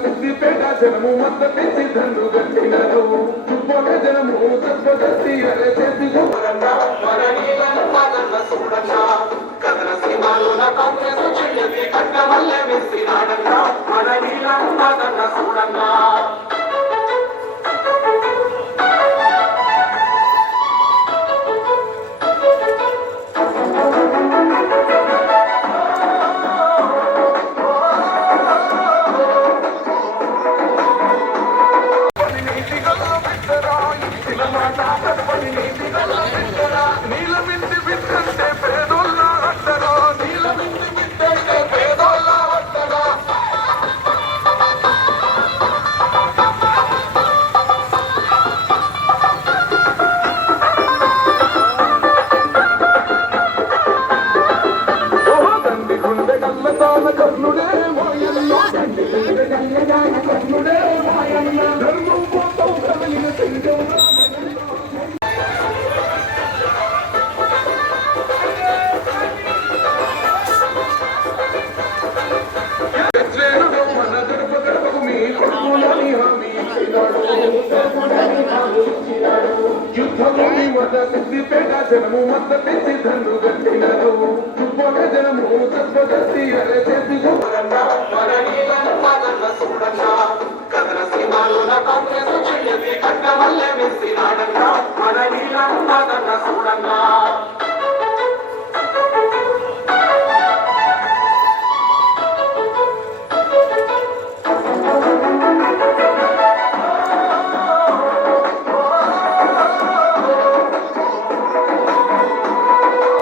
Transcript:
సిద్దిపేట జనము మద్దతిచ్చి దండు గట్టినరు ఒక జనము తత్వదర్శి చేసి కదల సీమాలోన కాంగ్రెస్ చెయ్యది కట్టమల్లె వేసినాడన్నా మన నీలం మదన్న చూడన్నా సిద్దిపేట జనము మద్దతిచ్చి దండు గట్టినరు ఒక జనము తత్వదర్శి చేసి కదల సీమాలోన కాంగ్రెస్ చెయ్యది కట్టమల్లె వేసినాడన్నా మన నీలం మదన్న చూడన్నా